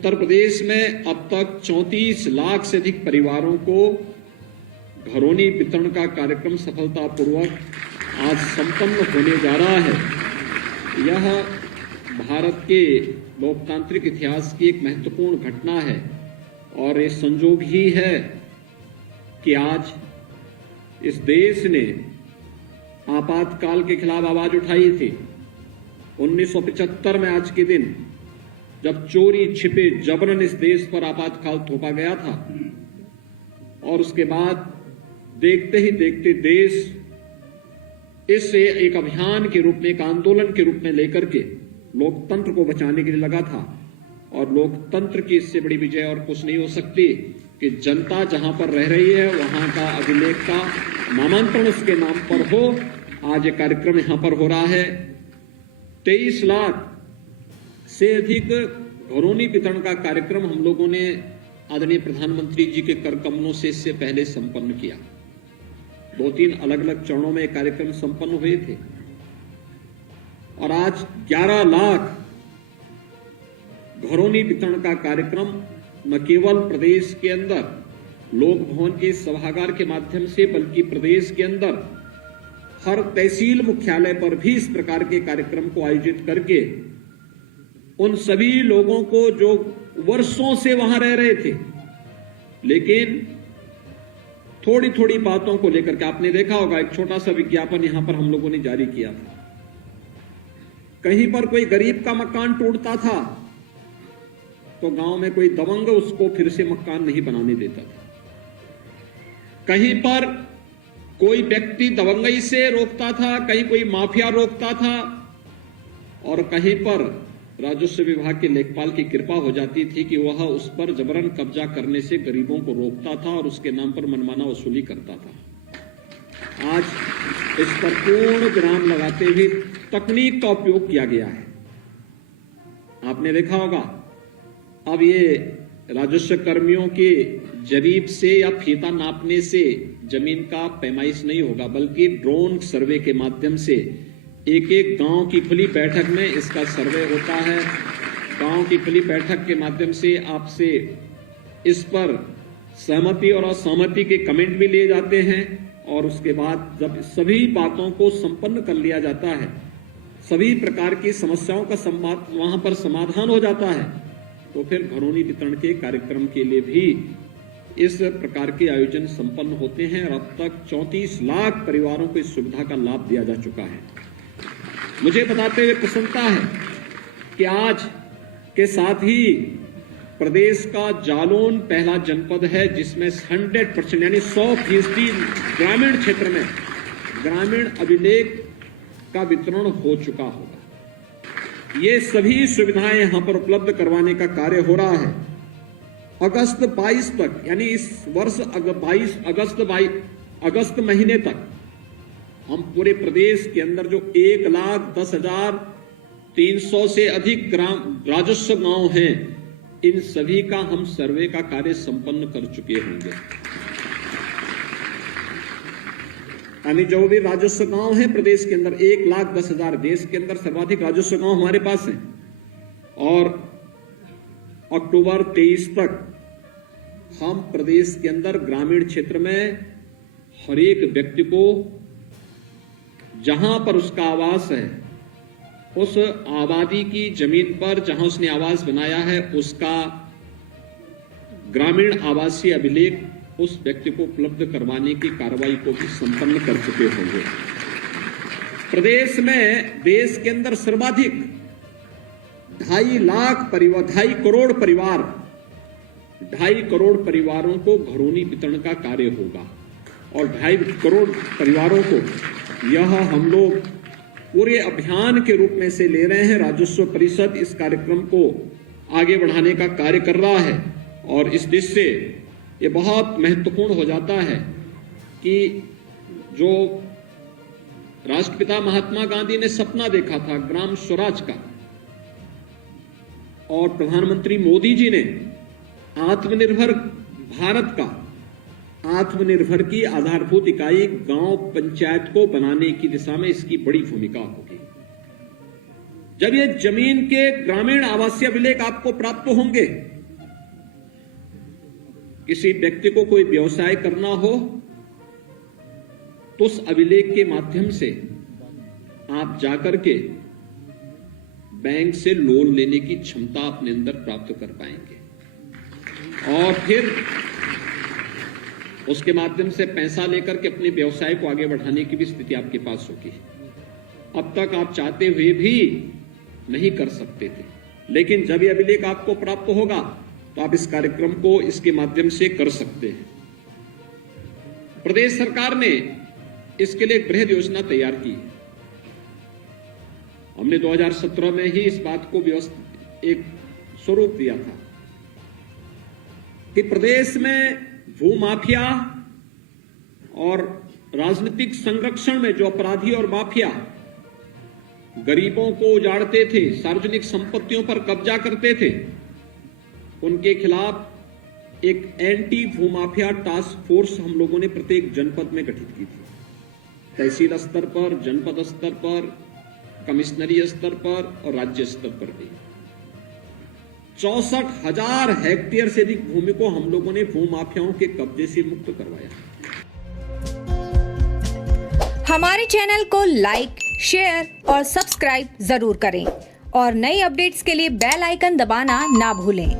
उत्तर प्रदेश में अब तक 34 लाख से अधिक परिवारों को घरौनी वितरण का कार्यक्रम सफलतापूर्वक आज संपन्न होने जा रहा है। यह भारत के लोकतांत्रिक इतिहास की एक महत्वपूर्ण घटना है और ये संजोग ही है कि आज इस देश ने आपातकाल के खिलाफ आवाज उठाई थी। 1975 में आज के दिन जब चोरी छिपे जबरन इस देश पर आपातकाल थोपा गया था और उसके बाद देखते ही देखते देश इसे एक अभियान के रूप में, एक आंदोलन के रूप में लेकर के लोकतंत्र को बचाने के लिए लगा था। और लोकतंत्र की इससे बड़ी विजय और कुछ नहीं हो सकती कि जनता जहां पर रह रही है वहां का अभिलेख का नामांतरण उसके नाम पर हो। आज ये कार्यक्रम यहां पर हो रहा है। 23 लाख से अधिक घरौनी वितरण का कार्यक्रम हम लोगों ने आदरणीय प्रधानमंत्री जी के कर कमलों से इससे पहले संपन्न किया। 2-3 अलग अलग चरणों में कार्यक्रम संपन्न हुए थे और आज 11 लाख घरौनी वितरण का कार्यक्रम न केवल प्रदेश के अंदर लोक भवन के सभागार के माध्यम से बल्कि प्रदेश के अंदर हर तहसील मुख्यालय पर भी इस प्रकार के कार्यक्रम को आयोजित करके उन सभी लोगों को जो वर्षों से वहां रह रहे थे लेकिन थोड़ी थोड़ी बातों को लेकर के, आपने देखा होगा एक छोटा सा विज्ञापन यहां पर हम लोगों ने जारी किया था। कहीं पर कोई गरीब का मकान टूटता था तो गांव में कोई दबंग उसको फिर से मकान नहीं बनाने देता था। कहीं पर कोई व्यक्ति दबंगई से रोकता था, कहीं कोई माफिया रोकता था और कहीं पर राजस्व विभाग के लेखपाल की कृपा हो जाती थी कि वह उस पर जबरन कब्जा करने से गरीबों को रोकता था और उसके नाम पर मनमाना वसूली करता था। आज इस पर पूर्ण विराम लगाते हुए तकनीक का उपयोग किया गया है। आपने देखा होगा अब ये राजस्व कर्मियों के जरीब से या फीता नापने से जमीन का पैमाइश नहीं होगा बल्कि ड्रोन सर्वे के माध्यम से एक एक गांव की खुली बैठक में इसका सर्वे होता है। गांव की खुली बैठक के माध्यम से आपसे इस पर सहमति और असहमति के कमेंट भी लिए जाते हैं और उसके बाद जब सभी बातों को संपन्न कर लिया जाता है, सभी प्रकार की समस्याओं का वहां पर समाधान हो जाता है, तो फिर घरौनी वितरण के कार्यक्रम के लिए भी इस प्रकार के आयोजन संपन्न होते हैं और अब तक 34 लाख परिवारों को इस सुविधा का लाभ दिया जा चुका है। मुझे बताते हुए प्रसन्नता है कि आज के साथ ही प्रदेश का जालौन पहला जनपद है जिसमें 100% यानी 100% ग्रामीण क्षेत्र में ग्रामीण अभिलेख का वितरण हो चुका होगा। ये सभी सुविधाएं यहां पर उपलब्ध करवाने का कार्य हो रहा है। अगस्त 22 तक यानी इस वर्ष 22 अगस्त महीने तक हम पूरे प्रदेश के अंदर जो 1,10,300 से अधिक ग्राम राजस्व गांव हैं, इन सभी का हम सर्वे का कार्य संपन्न कर चुके होंगे। यानी जो भी राजस्व गांव हैं प्रदेश के अंदर 1,10,000, देश के अंदर सर्वाधिक राजस्व गांव हमारे पास हैं और अक्टूबर 23 तक हम प्रदेश के अंदर ग्रामीण क्षेत्र में हर एक व्यक्ति को जहां पर उसका आवास है उस आबादी की जमीन पर जहां उसने आवास बनाया है उसका ग्रामीण आवासीय अभिलेख उस व्यक्ति को उपलब्ध करवाने की कार्रवाई को भी संपन्न कर चुके होंगे। प्रदेश में देश के अंदर सर्वाधिक 2.5 करोड़ परिवारों को घरौनी वितरण का कार्य होगा और 2.5 करोड़ परिवारों को यह हम लोग पूरे अभियान के रूप में से ले रहे हैं। राजस्व परिषद इस कार्यक्रम को आगे बढ़ाने का कार्य कर रहा है और इस दृष्टि से ये बहुत महत्वपूर्ण हो जाता है कि जो राष्ट्रपिता महात्मा गांधी ने सपना देखा था ग्राम स्वराज का और प्रधानमंत्री मोदी जी ने आत्मनिर्भर भारत का आत्मनिर्भर की आधारभूत इकाई गांव पंचायत को बनाने की दिशा में इसकी बड़ी भूमिका होगी। जब ये जमीन के ग्रामीण आवासीय अभिलेख आपको प्राप्त होंगे किसी व्यक्ति को कोई व्यवसाय करना हो तो उस अभिलेख के माध्यम से आप जाकर के बैंक से लोन लेने की क्षमता अपने अंदर प्राप्त कर पाएंगे और फिर उसके माध्यम से पैसा लेकर के अपने व्यवसाय को आगे बढ़ाने की भी स्थिति आपके पास होगी। अब तक आप चाहते हुए भी नहीं कर सकते थे, लेकिन जब यह अभिलेख आपको प्राप्त होगा तो आप इस कार्यक्रम को इसके माध्यम से कर सकते हैं। प्रदेश सरकार ने इसके लिए एक बृहद योजना तैयार की। हमने 2017 में ही इस बात को एक स्वरूप दिया था कि प्रदेश में भूमाफिया और राजनीतिक संरक्षण में जो अपराधी और माफिया गरीबों को उजाड़ते थे, सार्वजनिक संपत्तियों पर कब्जा करते थे, उनके खिलाफ एक एंटी भूमाफिया टास्क फोर्स हम लोगों ने प्रत्येक जनपद में गठित की थी। तहसील स्तर पर, जनपद स्तर पर, कमिश्नरी स्तर पर और राज्य स्तर पर भी 64,000 हेक्टेयर से अधिक भूमि को हम लोगों ने भूमाफियाओं के कब्जे से मुक्त करवाया। हमारे चैनल को लाइक, शेयर और सब्सक्राइब जरूर करें और नई अपडेट्स के लिए बेल आइकन दबाना ना भूलें।